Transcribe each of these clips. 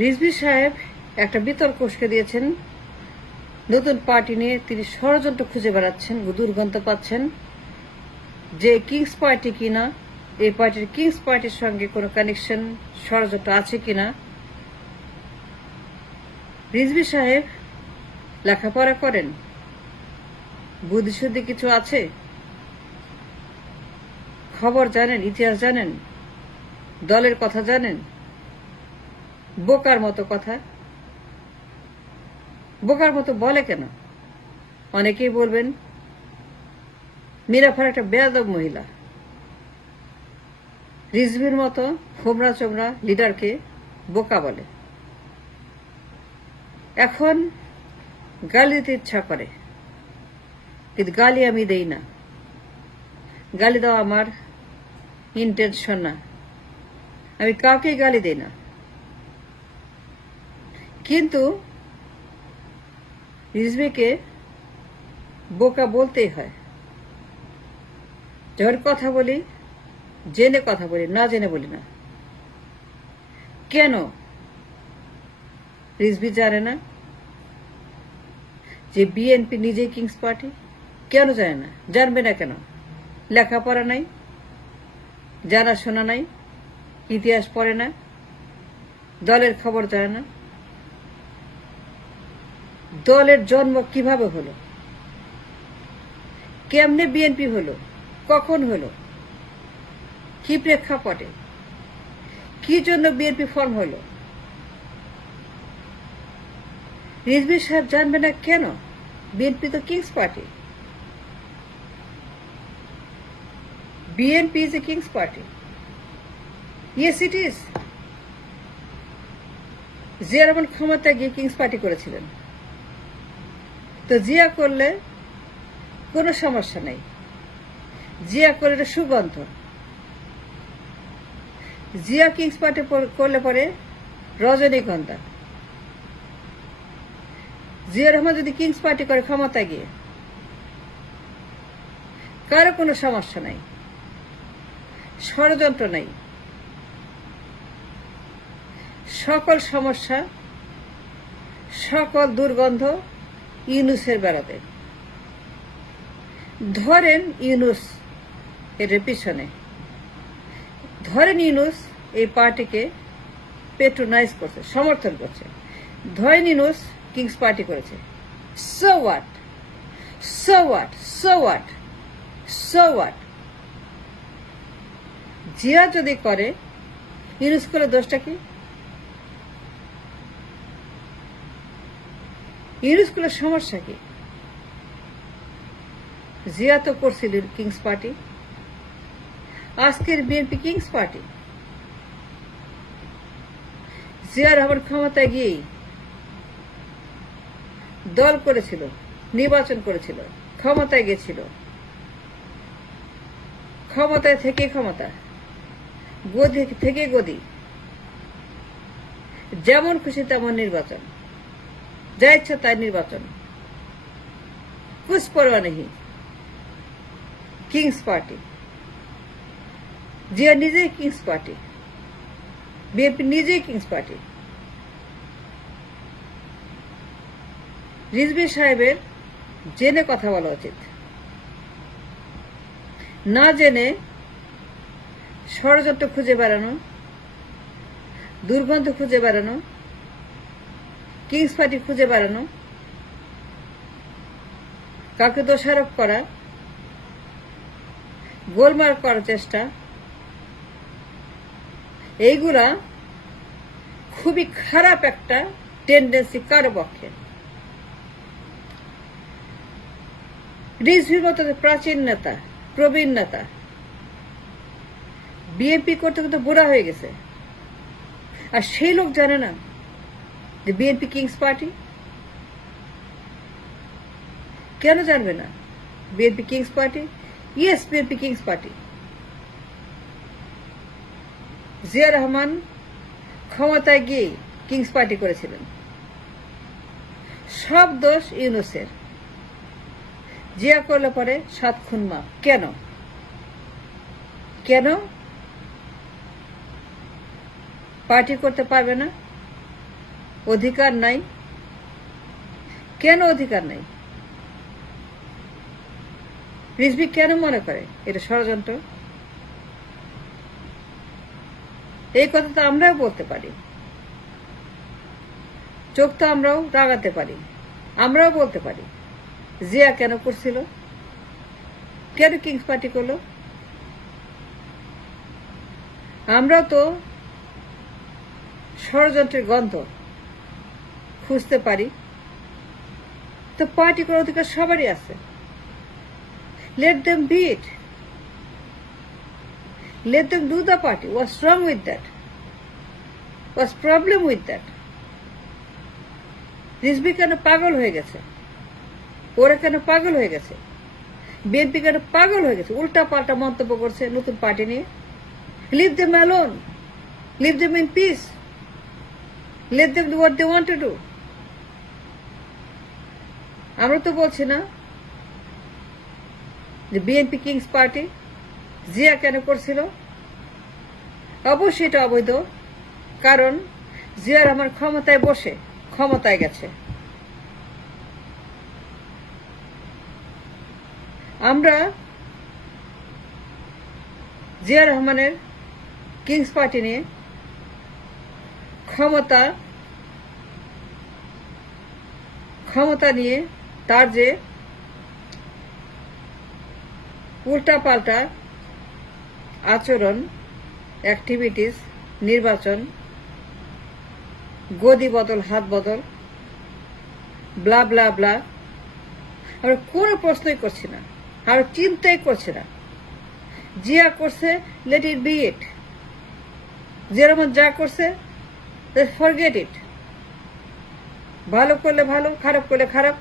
রিজভী সাহেব একটা বিতর্ক উস্কে দিয়েছেন। নতুন পার্টি নিয়ে তিনি ষড়যন্ত্র খুঁজে বেড়াচ্ছেন, দুর্গন্ধ পাচ্ছেন যে কিংস পার্টি কিনা, এই পার্টির কিংস পার্টির সঙ্গে কোনো কানেকশন, ষড়যন্ত্র আছে কিনা। রিজভী সাহেব লেখাপড়া করেন, বুদ্ধিশুদ্ধি কিছু আছে, খবর জানেন, ইতিহাস জানেন, দলের কথা জানেন। বোকার মতো কথা, বোকার মতো বলে কেন? অনেকেই বলবেন মীরা ফার একটা বেয়াদব মহিলা, রিজভির মতো হোমরা চোমরা লিডারকে বোকা বলে। এখন গালি দিতে ইচ্ছা করে, কিন্তু গালি আমি দেই না, গালি দেওয়া আমার ইন্টেনশন না, আমি কাউকে গালি দেই না। কিন্তু রিজভিকে বোকা বলতেই হয়। যখন কথা বলি জেনে কথা বলি, না জেনে বলি না। কেন রিজভি জানে না যে বিএনপি নিজেই কিংস পার্টি? কেন জানে না? জানবে না কেন? লেখাপড়া নাই, জানাশোনা নাই, ইতিহাস পড়ে না, দলের খবর জানে না। দলের জন্ম কিভাবে হলো, কেমনে বিএনপি হলো, কখন হলো, কি প্রেক্ষাপটে, কি জন্য বিএনপি ফর্ম হলো, রিজভী সাহেব জানবে না কেন? বিএনপি তো king's party. BNP is a king's party. Yes it is. Zia Rahman ক্ষমতায় গিয়ে কিংস পার্টি করেছিলেন, তো জিয়া করলে কোনো সমস্যা নেই, জিয়া করলে এটা সুগন্ধ। জিয়া কিংস পার্টি করলে পরে রজনীগন্ধা। জিয়া রহমান যদি কিংস পার্টি করে ক্ষমতায় গিয়ে, কারো কোনো সমস্যা নাই, ষড়যন্ত্র নাই। সকল সমস্যা, সকল দুর্গন্ধ ইউনুসের বেড়াতে। ধরেন ইউনুস এর পিছনে, ধরেন ইউনুস এই পার্টিকে পেট্রোনাইজ করছে, সমর্থন করছে, ধরেন ইউনুস কিংস পার্টি করেছে। So what, so what, so what, so what? Zia যদি করে, ইউনুস করে দোষটা কি? ইউনুস করে সমস্যা কি? জিয়া তো করছিল কিংস পার্টি, আজকের বিএনপি কিংস পার্টি। জিয়া রহমান ক্ষমতায় গিয়েই দল করেছিল, নির্বাচন করেছিল, ক্ষমতায় গেছিল, ক্ষমতায় থেকে ক্ষমতা, গদি থেকে গদি, যেমন খুশি তেমন নির্বাচন, যা ইচ্ছা তাই নির্বাচন, কুছ পরোয়া নেই। Kings party. জিয়া নিজেই কিংস পার্টি, বিএনপি নিজেই কিংস পার্টি। রিজভী সাহেবের জেনে কথা বলা উচিত, না জেনে ষড়যন্ত্র খুঁজে বেড়ানো, দুর্গন্ধ খুঁজে বেড়ানো, কিংস পার্টি খুঁজে বেড়ানো, কাউকে দোষারোপ করা, গোলমাল করার চেষ্টা, এইগুলা খুবই খারাপ একটা টেন্ডেন্সি কারো পক্ষে। রিজভির মতো প্রাচীন নেতা, প্রবীণ নেতা, বিএনপি করতে করতে বুড়া হয়ে গেছে, আর সেই লোক জানে না যে বিএনপি কিংস পার্টি? কেন জানবে না BNP king's party? Yes, BNP king's party. Zia Rahman ক্ষমতায় গিয়ে কিংস পার্টি করেছিলেন। সব দোষ ইউনুসের। জিয়া করলে পরে 7 খুন মাফ। কেন? কেন পার্টি করতে পারবে না? অধিকার নাই? কেন অধিকার নাই? রিজভী কেন মনে করে এটা ষড়যন্ত্র? এই কথা তো আমরাও বলতে পারি, চোখ তো আমরাও রাগাতে পারি, আমরাও বলতে পারি জিয়া কেন করছিল, কেন কিংস পার্টি করলো। আমরাও তো ষড়যন্ত্রের গন্ধ খুঁজতে পারি। তো পার্টি করার অধিকার সবারই আছে। Let them be it. Let them do the party. What's wrong with that? What's problem with that? Rizvi কেন পাগল হয়ে গেছে? ওরা কেন পাগল হয়ে গেছে? বিএনপি কেন পাগল হয়ে গেছে? উল্টা পাল্টা মন্তব্য করছে নতুন পার্টি নিয়ে। Leave them alone. Leave them in peace. Let them do what they want to do. আমরা তো বলছি না যে বিএনপি কিংস পার্টি জিয়া কেন করছিল। অবশ্যই এটা অবৈধ, কারণ জিয়া রহমান ক্ষমতায় বসে ক্ষমতায় গেছে। আমরা জিয়া রহমানের কিংস পার্টি নিয়ে ক্ষমতা নিয়ে তার যে উল্টাপাল্টা আচরণ, অ্যাক্টিভিটিস, নির্বাচন, গদি বদল, হাত বদল, ব্লা ব্লা ব্লা, আমরা কোনো প্রশ্নই করছি না, আর চিন্তাই করছি না। জিয়া করছে, লেট ইট বি ইট। জিয়া রহমান যা করছে, ফরগেট ইট। ভালো করলে ভালো, খারাপ করলে খারাপ।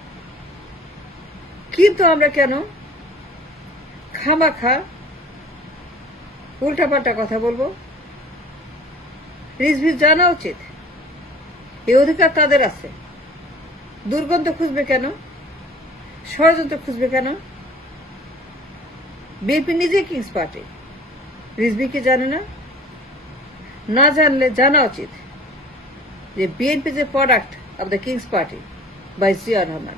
কিন্তু আমরা কেন খামাখা উল্টাপাল্টা কথা বলবো? রিজভীর জানা উচিত এই অধিকার তাদের আছে। দুর্গন্ধ খুঁজবে কেন? ষড়যন্ত্র খুঁজবে কেন? বিএনপি নিজে কিংস পার্টি, রিজভী কি জানে না? না জানলে জানা উচিত যে বিএনপি যে product of the king's party by Zia Rahman.